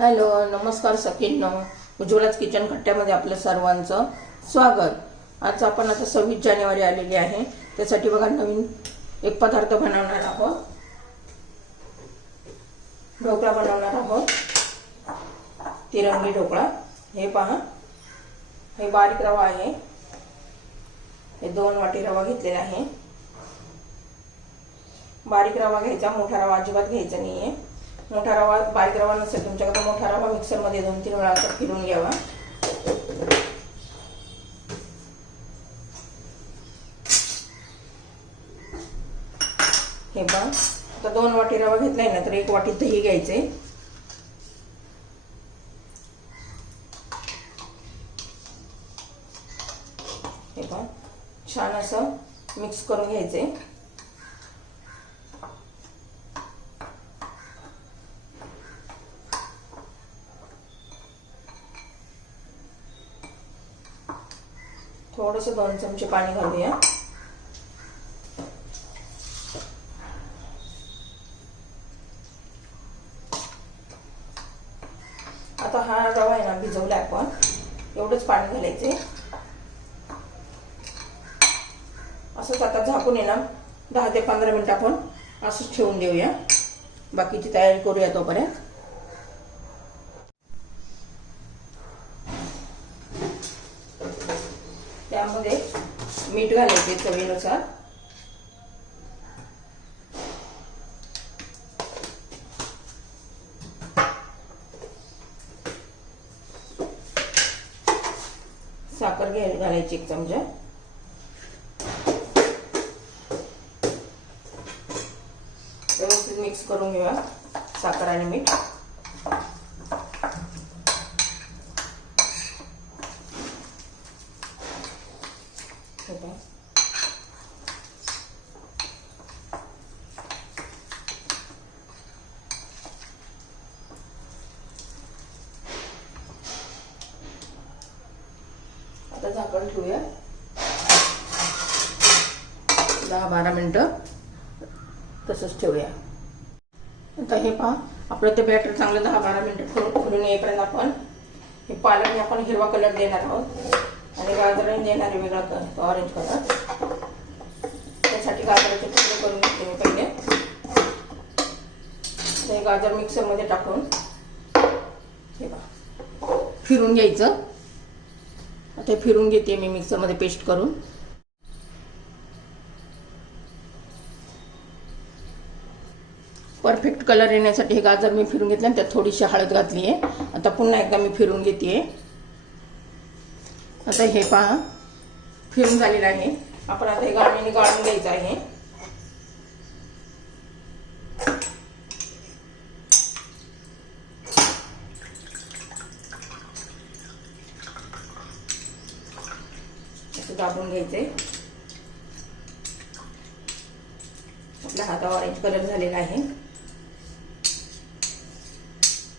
Hello नमस्कार सखींनो. उज्ज्वलाच kitchen खट्ट्यामध्ये आपलं सर्वांचं स्वागत. आज आपण आता सव्वीस जानेवारी आलेली आहे. त्यासाठी बघा नवीन एक पदार्थ बनवणार आहोत. ढोकळा बनवणार आहोत. तिरंगी ढोकळा. हे पहा. हे बारीक रवा आहे. हे दोन वाटी रवा घेतलेला आहे. बारीक रवा घ्यायचा मोठा रवा अजिबात घ्यायचा नाही आहे मोठा रवा बारीक रवा नसेल तुमच्याकडे मोठा रवा मिक्सरमध्ये दोन तीन वेळा असं फिरून घ्यावा. हे पहा आता दोन वाटी रवा घेतलाय ना तर एक वाटी दही घ्यायचे. हे पहा छान असं मिक्स करून घ्यायचे. थोडंसं दोन चमचे पाणी घालूया. आता हा रवा आहे ना भिजवला आपण. एवढंच पाणी घालायचे. असंच आता झाकून आहे ना दहा ते पंधरा मिनिट आपण असंच ठेवून देऊया. बाकीची तयारी करूया तोपर्यंत. मीठ घालायचे चवीनुसार. साखर घ्यायला घालायची एक चमचा. व्यवस्थित मिक्स करून घेऊया साखर आणि मीठ हे पहा. आता झाकण ठेवूया. दहा बारा मिनटं तसंच ठेवूया. आता हे पहा आपलं ते बॅटर चांगलं दहा बारा मिनटं ठेवून खोलून येईपर्यंत आपण हे पालक आपण हिरवा कलर देणार आहोत. आणि गाजराने देणार आहे वेगळा कलर ऑरेंज कलर त्यासाठी गाजराचे तुकडे करून घेते मी पहिले. हे गाजर मिक्सरमध्ये टाकून हे पहा फिरून घ्यायचं. आता फिरून घेते मी मिक्सरमध्ये पेस्ट करून. परफेक्ट कलर येण्यासाठी हे गाजर मी फिरून घेतले आणि त्यात थोडीशी हळद घातली आहे. आता पुन्हा एकदा मी फिरून घेते. आता हे पहा फिरून झालेलं आहे. आपण आता हे गाळणीने गाळून घ्यायचं आहे. असं दाबून घ्यायचंय आपला हात ऑरेंज कलर झालेला आहे.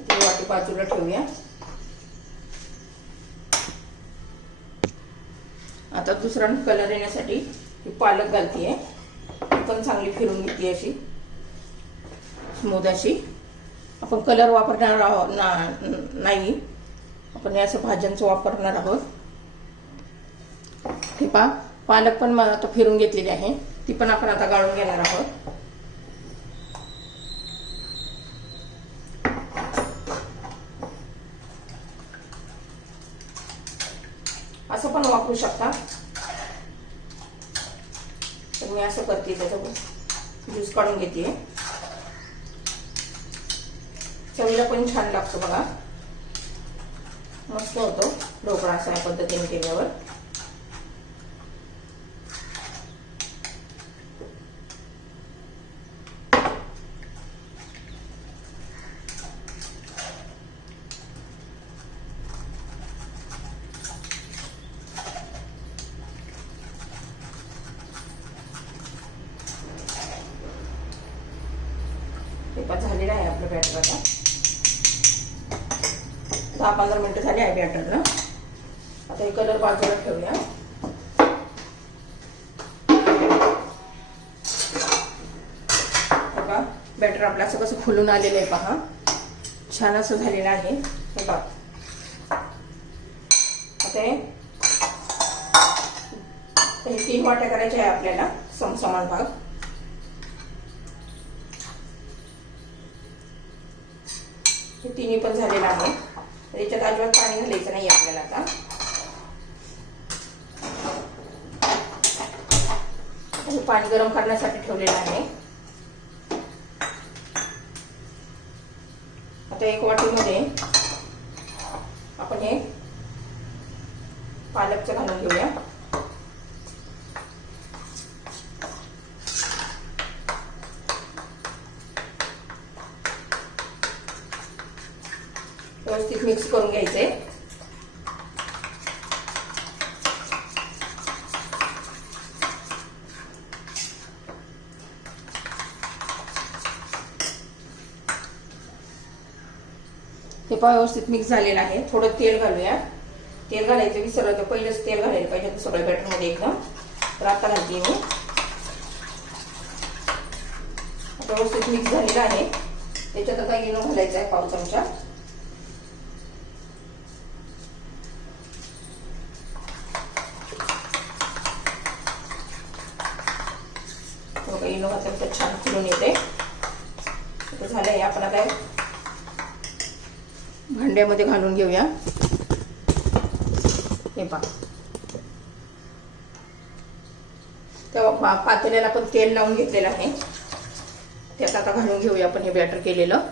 वाटी बाजूला ठेवूया. आता दुसरा कलर येण्यासाठी पालक घालतीये. पण चांगली फिरून घेते अशी. स्मूथ अशी. आपण कलर वापरणार आहोत नाही. आपण असं भाज्यांचं वापरणार आहोत. हे पा पालक पण आता फिरून घेतलेली आहे. ती पण आपण आता गाळून घेणार आहोत. असं पण वापरू शकता. तर मी असं करते त्याचं ज्यूस काढून घेते. चवीला पण छान लागतो बघा. मस्त होतो. ढोकळा असा या पद्धतीने केल्यावर ते पण झालेलं आहे आपलं बॅटर आता दहा पंधरा मिनटं झाली आहे बॅटरला आता हे कलर बाजूला ठेवूया. बघा बॅटर आपलं असं कसं फुलून आलेलं आहे पहा. छान असं झालेलं आहे. हे बघा. आता हे तीन वाट्या करायच्या आहे आपल्याला समसमान भाग. हे तिन्ही पण झालेलं आहे. तर याच्यात अजिबात पाणी घालायचं नाही आपल्याला आता. हे पाणी गरम करण्यासाठी ठेवलेलं आहे. आता एक वाटीमध्ये आपण हे पालकचं घालून घेऊया व्यवस्थित मिक्स करून घ्यायचंय हे पहा व्यवस्थित मिक्स झालेलं आहे. थोडं तेल घालूया. तेल घालायचं विसरलं तर पहिलंच तेल घालायला पाहिजे सगळ्या बॅटरमध्ये एकदम. तर आता घालते मी. आता व्यवस्थित मिक्स झालेलं आहे. त्याच्यात आता इनो घालायचा आहे पाव चमचा बघा इनो घातल्यानंतर छान फुलून येते. आता झालंय आपण आता भांड्यामध्ये घालून घेऊया. हे पा तेव्हा पातेल्याला पण तेल लावून घेतलेलं आहे. त्यात आता घालून घेऊया आपण हे बॅटर केलेलं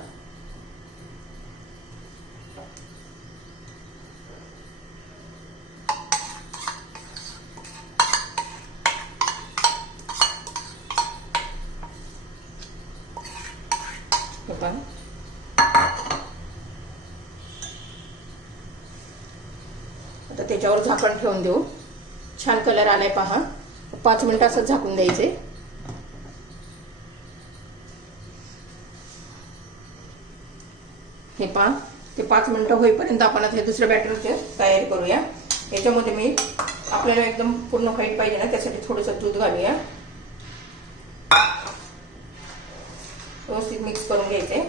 हे पहा आता त्याच्यावर झाकण ठेवून देऊ छान कलर आलाय पहा. पाच मिनिट असं झाकून द्यायचे. हे पहा ते पाच मिनिटं होईपर्यंत आपण आता हे दुसऱ्या बॅटरचे तयारी करूया. याच्यामध्ये मी आपल्याला एकदम पूर्ण व्हाईट पाहिजे ना त्यासाठी थोडंसं दूध घालूया. व्यवस्थित मिक्स करून घ्यायचे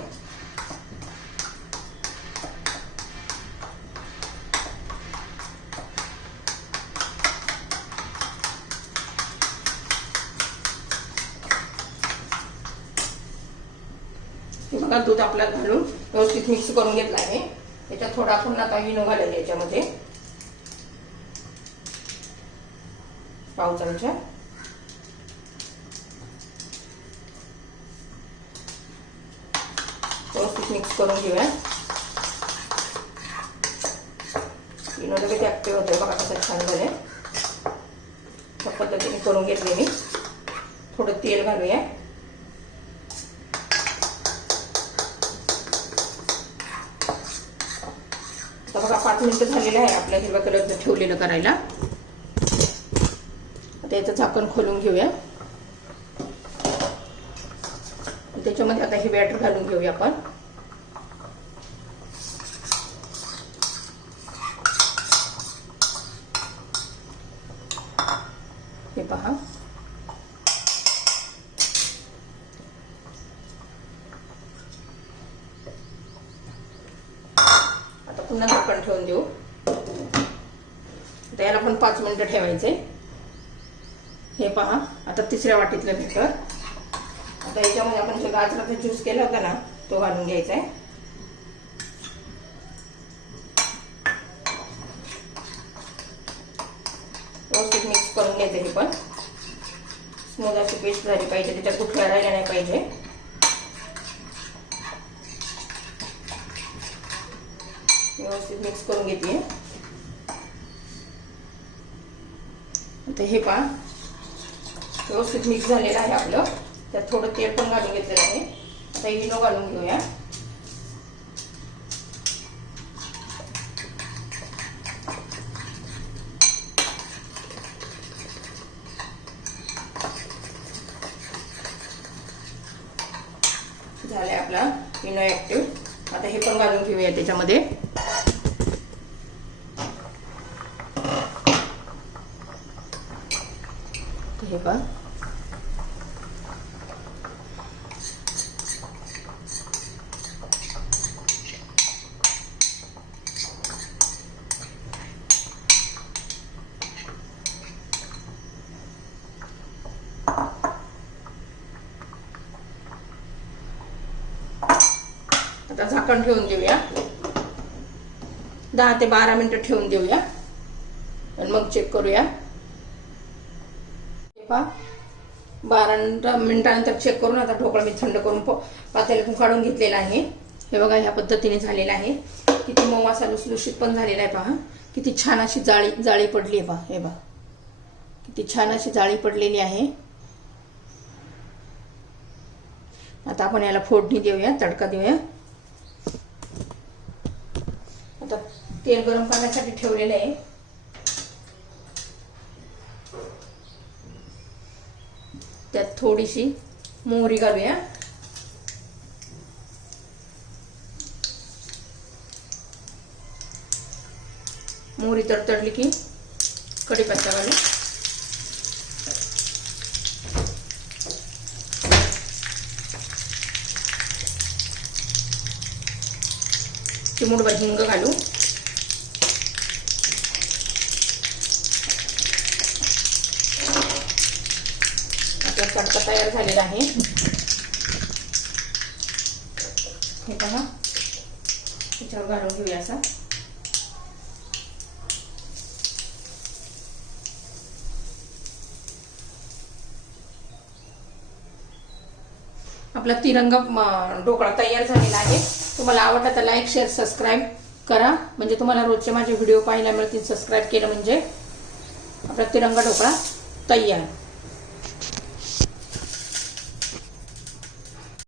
हे दूध आपल्याला घालून व्यवस्थित मिक्स करून घेतलं आहे त्याच्यात थोडा पुन्हा आता विनो घालेल याच्यामध्ये. पाव चमचा. व्यवस्थित मिक्स करून घेऊया. इनो लगेच ऍक्टिव्ह होतोय बघा कसं छान झाले त्या पद्धतीने करून घेतले मी. थोडं तेल घालूया. आता बघा पाच मिनिटं झालेलं आहे. आपल्या हिरव्या कलरचं ठेवलेलं करायला. आता याचं झाकण खोलून घेऊया. त्याच्यामध्ये आता हे बॅटर घालून घेऊया आपण. हे पहा. पुन्हा झाकण ठेवून देऊ. आता याला पण पाच मिनिटं ठेवायचे. हे पहा आता तिसऱ्या वाटीतलं भेटर आता याच्यामध्ये आपण जे गाजराचा ज्यूस केला होता ना तो घालून घ्यायचा आहे. व्यवस्थित मिक्स करून घ्यायचं हे पण. स्मूद अशी पेस्ट झाली पाहिजे त्याच्यात कुठल्या राहिल्या नाही पाहिजे. व्यवस्थित मिक्स करून घेते आता हे पहा. व्यवस्थित मिक्स झालेलं आहे आपलं. त्यात थोडं तेल पण घालून घेतलेलं आहे. आता इनो घालून घेऊया. झालाय आपला इनो ऍक्टिव्ह आता हे पण घालून घेऊया त्याच्यामध्ये. paper. आता झाकण ठेवून देऊया. दहा ते बारा मिनटं ठेवून देऊया. आणि मग चेक करूया. पा. पहा बारा नंतर- मिनटानंतर चेक करून आता ढोकळा मी थंड करून प- पातेल्यातून काढून घेतलेला आहे. हे बघा ह्या पद्धतीने झालेला आहे. किती मऊ असा लुसलुशीत पण झालेला आहे पहा. किती छान अशी जाळी जाळी पडली आहे पहा हे बा किती छान अशी जाळी पडलेली आहे. आता आपण याला फोडणी देऊया तडका देऊया. आता तेल गरम करण्यासाठी ठेवलेलं आहे. त्यात थोडीशी मोहरी घालूया. मोहरी तडतडली की कढीपत्ता घालू. चिमुडभर हिंग घालू आपला तडका तयार झालेला आहे. हे पहा. त्याच्यावर घालून घेऊया असा. आपला तिरंगा ढोकळा तयार झालेला आहे. तुम्हाला आवडला तर लाईक शेअर सबस्क्राईब करा. म्हणजे तुम्हाला रोजचे माझे व्हिडिओ पाहायला मिळतील. सबस्क्राईब केलं म्हणजे आपला तिरंगा ढोकळा तयार.